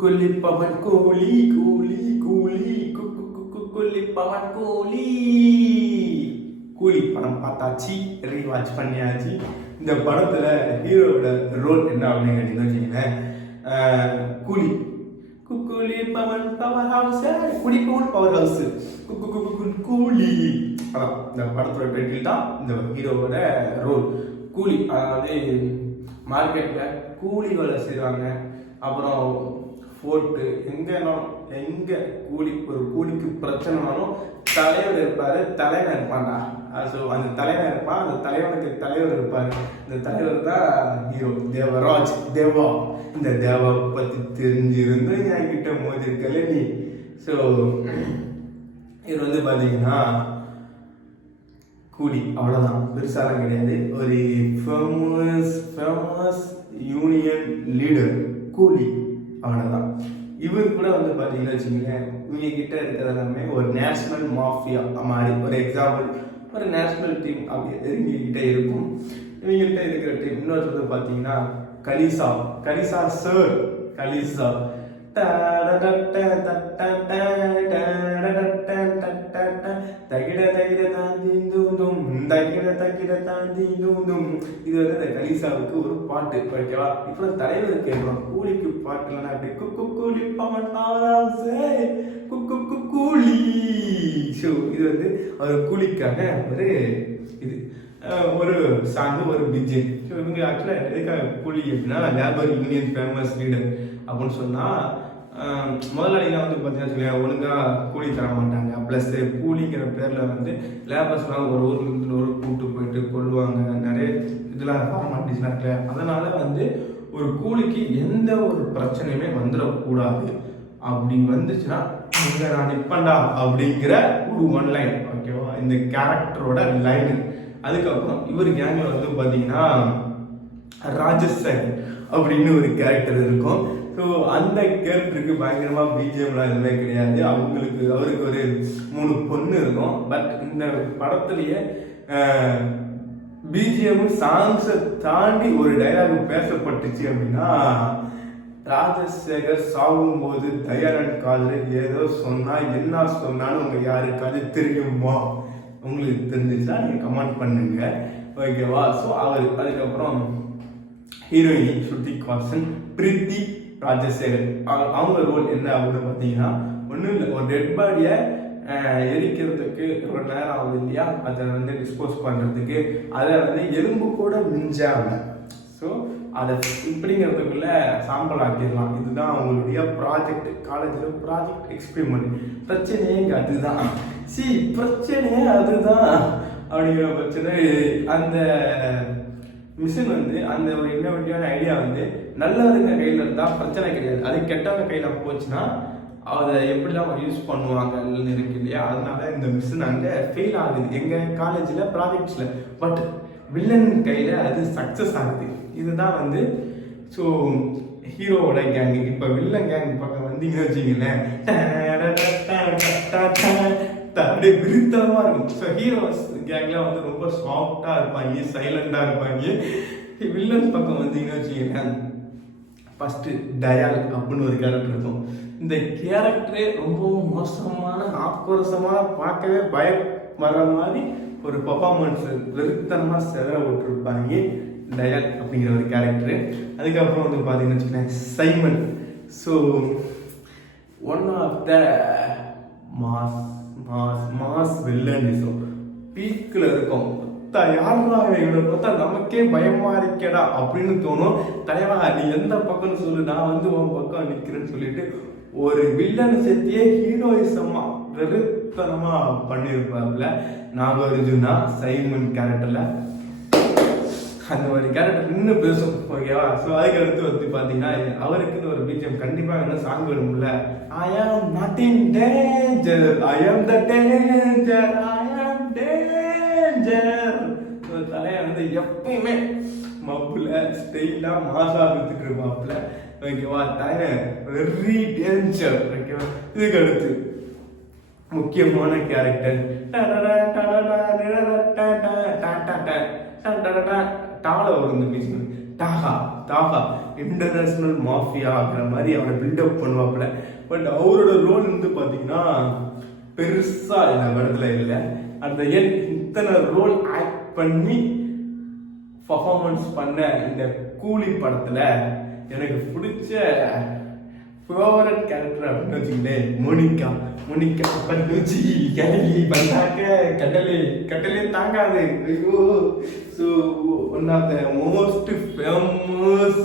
குளிப்பவன் கோழி கூலி கூலி குளிப்பவன் கோழி. கூலி படம் பார்த்தாச்சு, ரீவாட்ச் பண்ணியாச்சு. இந்த படத்துல ஹீரோட ரோல் என்ன அப்படின்னு கேட்டீங்கன்னா கூலி குளிப்பவன் பவர் ஹவுஸ், குடிப்பவன் பவர் ஹவுஸ், கூலி. அதான் இந்த படத்தோட டைட்டில் தான் இந்த ஹீரோவோட ரோல் கூலி. அதாவது மார்க்கெட்ல கூலி வேலை செய்வாங்க. அப்புறம் ஃபோர்ட்டு எங்கே கூலி ஒரு கூலிக்கு பிரச்சனைனாலும் தலைவர் இருப்பார், தலைவன் இருப்பான்டா. ஸோ அந்த தலைவன் இருப்பான், அந்த தலைவனுக்கு தலைவர் இருப்பார். இந்த தலைவர் தான் ஹீரோ தேவராஜ் தேவா. இந்த தேவா பற்றி தெரிஞ்சிருந்து என்கிட்ட மோதிருக்கல நீ. ஸோ இது வந்து பார்த்தீங்கன்னா கூலி அவ்வளோதான், பெருசாலாம் கிடையாது. ஒரு ஃபேமஸ் யூனியன் லீடர் கூலி, அவ்வளோதான். இவர் கூட வந்து பார்த்தீங்கன்னா வச்சுக்கோங்களேன், இவங்க கிட்ட இருக்கிறது எல்லாமே ஒரு நேஷனல் மாஃபியா மாதிரி. ஒரு எக்ஸாம்பிள், ஒரு நேஷனல் டீம் அப்படி இவங்ககிட்ட இருக்கும். இவங்ககிட்ட இருக்கிற டீம் இன்னொரு வந்து பார்த்தீங்கன்னா கலிசா சார். கலிசா தகிட தகிட தாந்தி தூந்தும் தகிட தகிட தாந்தி தூந்தும். இது வந்து இந்த கலிசாவுக்கு ஒரு பாட்டு, ஓகேவா? இப்போ தலைவர் கேட்கலாம், கூலிக்கு பாட்டு இல்லைன்னா அப்படி குக்கு கூலி பவன் குக்கு கூலி. ஸோ இது வந்து அவர் கூலிக்காக ஒரு இது ஒரு சாங்கு, ஒரு பிஜிஎம். ஸோ இவங்க ஆக்சுவலாக எதுக்காக கூலி அப்படின்னா லேபர் யூனியன் ஃபேமஸ் லீடர் அப்படின்னு சொன்னால், முதலாளிலாம் வந்து பார்த்தீங்கன்னா ஒழுங்காக கூலி தர மாட்டாங்க. ப்ளஸ் கூலிங்கிற பேரில் வந்து லேபர்ஸ்லாம் ஒரு ஊர்லேருந்து ஒரு கூட்டு போயிட்டு கொள்ளுவாங்க. நிறைய இதெல்லாம் ஃபார்மாலிட்டிஸ்லாம் இருக்குல்ல. அதனால் வந்து ஒரு கூலிக்கு எந்த ஒரு பிரச்சனையுமே வந்துடக்கூடாது. அப்படி வந்துச்சுன்னா இங்கே நான் நிற்பண்டா அப்படிங்கிற ஒரு ஒன்லைன், ஓகேவா? இந்த கேரக்டரோட லைனு. அதுக்கப்புறம் இவர் கேங்கில் வந்து பார்த்தீங்கன்னா ராஜசேகர் அப்படின்னு ஒரு கேரக்டர் இருக்கும். ஸோ அந்த கேரக்டருக்கு பயங்கரமாக பிஜிஎம்லாம் எதுவுமே கிடையாது. அவருக்கு ஒரு 3 பொண்ணு இருக்கும். பட் இந்த படத்துலேயே பிஜிஎம் சாங்ஸை தாண்டி ஒரு டைலாக் பேசப்பட்டுச்சு அப்படின்னா, ராஜசேகர் சாகும்போது தயாரன் காலில் ஏதோ சொன்னால் என்ன சொன்னாலும் உங்கள் யாருக்காவது தெரியுமா? உங்களுக்கு தெரிஞ்சிச்சா நீங்கள் கமெண்ட் பண்ணுங்க, ஓகேவா? ஸோ அதுக்கப்புறம் ஹீரோயின் ஸ்ருதி ஹாசன், பிரீத்தி ராஜசேகர். அவங்க ரோல் என்ன அப்படின்னு பார்த்தீங்கன்னா, ஒன்றும் இல்லை, ஒரு டெட் பாடியை எரிக்கிறதுக்கு ஒரு நேரம் ஆகுது இல்லையா, அதை வந்து டிஸ்போஸ் பண்ணுறதுக்கு அதை வந்து எலும்பு கூட மிஞ்சாமல், ஸோ அதை இப்படிங்கிறதுக்குள்ள சாம்பல் ஆக்கிடலாம். இதுதான் அவங்களுடைய ப்ராஜெக்ட், காலேஜில் ப்ராஜெக்ட் எக்ஸ்பெரிமெண்ட். பிரச்சனையே இங்கே அதுதான், பிரச்சனையே அதுதான் அப்படிங்கிற பிரச்சனை. அந்த மிஷின் வந்து அந்த ஒரு இன்னோவேட்டிவான ஐடியா வந்து நல்லவங்க கையில் இருந்தால் பிரச்சனை கிடையாது. அது கெட்டவங்க கையில் போச்சுன்னா அதை எப்படிலாம் யூஸ் பண்ணுவாங்கன்னு இருக்கு இல்லையா. அதனால இந்த மிஷின் அங்கே ஃபெயில் ஆகுது எங்கள் காலேஜில் ப்ராஜெக்ட்ஸில். பட் வில்லன் கையில் அது சக்ஸஸ் ஆகுது. இதுதான் வந்து ஸோ ஹீரோவோட கேங்கு. இப்போ வில்லன் கேங் பக்கம் வந்தீங்கன்னு வச்சிங்களேன், அப்படியே விருத்தமாக இருக்கும். ஸோ ஹீரோஸ் கேங்லாம் வந்து ரொம்ப சாஃப்டாக இருப்பாங்க, சைலண்டாக இருப்பாங்க. வில்லன்ஸ் பக்கம் வந்தீங்கன்னு வச்சிங்களேன், ஃபஸ்ட்டு டயால் அப்படின்னு ஒரு கேரக்டர் இருக்கும். இந்த கேரக்டரே ரொம்ப மோசமான ஆக்ரோஷமாக, பார்க்கவே பயம் வர மாதிரி ஒரு பர்ஃபார்மன்ஸ் வெறுத்தனமாக செதற விட்டுருப்பாங்க டயால் அப்படிங்கிற ஒரு கேரக்டரு. அதுக்கப்புறம் வந்து பார்த்தீங்கன்னு வச்சுக்கோங்களேன் Simon. So one of the mass villainism பீக்கில் இருக்கும். யாரா இவனை பார்த்தா நமக்கே பயமா இருக்கேடா அப்படின்னு தோணும். தலைவா நீ எந்த பக்கம்னு சொல்லு, நான் வந்து உன் பக்கம் நிற்கிறேன்னு சொல்லிட்டு ஒரு வில்லன் சேர்த்தியே ஹீரோயிசமா வெறுத்தனமா பண்ணியிருப்பாப்புல நாகார்ஜுனா சைமன் கேரக்டர்ல. அந்த ஒரு கேரக்டர் இன்னும் பேசும், ஓகேவா? ஸோ அதுக்கு அடுத்து வந்து பார்த்தீங்கன்னா அவருக்குன்னு ஒரு பிஜிஎம் கண்டிப்பாக என்ன சாங் வரும்ல, ஐ ஆம் நாட் இன் டேஞ்சர், ஐ ஆம் த டேஞ்சர், ஐ ஆம் டேஞ்சர். தலையை வந்து எப்பயுமே மப்புல ஸ்டைலாக மாசா இருந்துட்டு இருப்பாப்புல, ஓகேவா? தலையை வெரி டேஞ்சர், ஓகேவா? இதுக்கு அடுத்து முக்கியமான கேரக்டர் டால வரும் இந்த பீச். டாகா டாகா இன்டர்நேஷனல் மாஃபியாங்கிற மாதிரி அவரை பில்டப் பண்ணுவாப்புல. பட் அவரோட ரோல் வந்து பார்த்தீங்கன்னா பெருசா இந்த படத்துல இல்லை. அந்த என் இத்தனை ரோல் ஆக்ட் பண்ணி பர்ஃபார்மன்ஸ் பண்ண இந்த கூலி படத்துல எனக்கு பிடிச்ச ஃபேவரட் கேரக்டர் அப்படின்னு வச்சுக்கிட்டேன் மோனிகா. மோனிகா பட்டுச்சி கிளம்பி பண்ணாக்க கட்டலே தாங்காது. ஐயோ, so one of the most famous.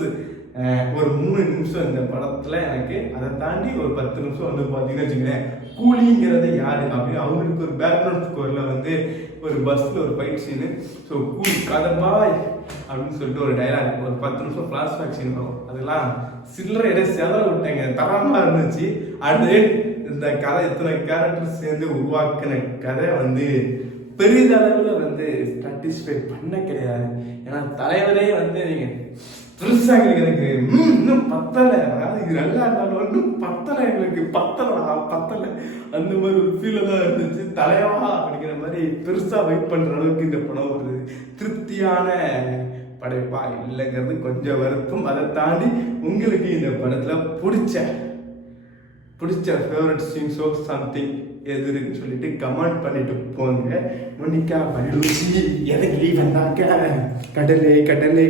ஒரு 3 நிமிஷம் இந்த படத்துல எனக்கு, அதை தாண்டி ஒரு 10 நிமிஷம் வந்து பார்த்தீங்கன்னு வச்சுக்கோங்களேன், கூலிங்கிறது யாரு அப்படின்னு அவங்களுக்கு ஒரு பேக்ரவுண்ட் ஸ்கோர்ல வந்து ஒரு பஸ்ல ஒரு ஃபைட் சீனு. ஸோ கூலி கதபாய் அப்படின்னு சொல்லிட்டு ஒரு டைலாக், ஒரு 10 நிமிஷம் ஃபிளாஷ்பேக் சீன் வரும். அதெல்லாம் சில்லறை இடம் செதற விட்டாங்க, தரமா இருந்துச்சு. அடுத்து இந்த கதை இத்தனை கேரக்டர் சேர்ந்து உருவாக்கின கதை வந்து பெரிதளவில் வந்து சாட்டிஸ்ஃபை பண்ண கிடையாது. ஏன்னா தலைவரே வந்து நீங்க பெருசா எங்களுக்கு இன்னும் பத்தலை, அதாவது இது நல்லா இருந்தாலும் இன்னும் பத்தலை, எங்களுக்கு பத்தலை அந்த மாதிரி ஒரு ஃபீல தான் இருந்துச்சு. தலைவா அப்படிங்கிற மாதிரி பெருசா வெயிட் பண்ற அளவுக்கு இந்த படம் ஒரு திருப்தியான படைப்பா இல்லைங்கிறது கொஞ்சம் வருத்தம். அதை தாண்டி உங்களுக்கு இந்த படத்துல பிடிச்ச ஃபேவரட் சீன்ஸ் ஆஃப் சம்திங் எது இருக்குன்னு சொல்லிட்டு கமெண்ட் பண்ணிட்டு போங்க. மோனிகா பல்லூச்சி எனக்கு லீவ் வந்தாக்க கடலே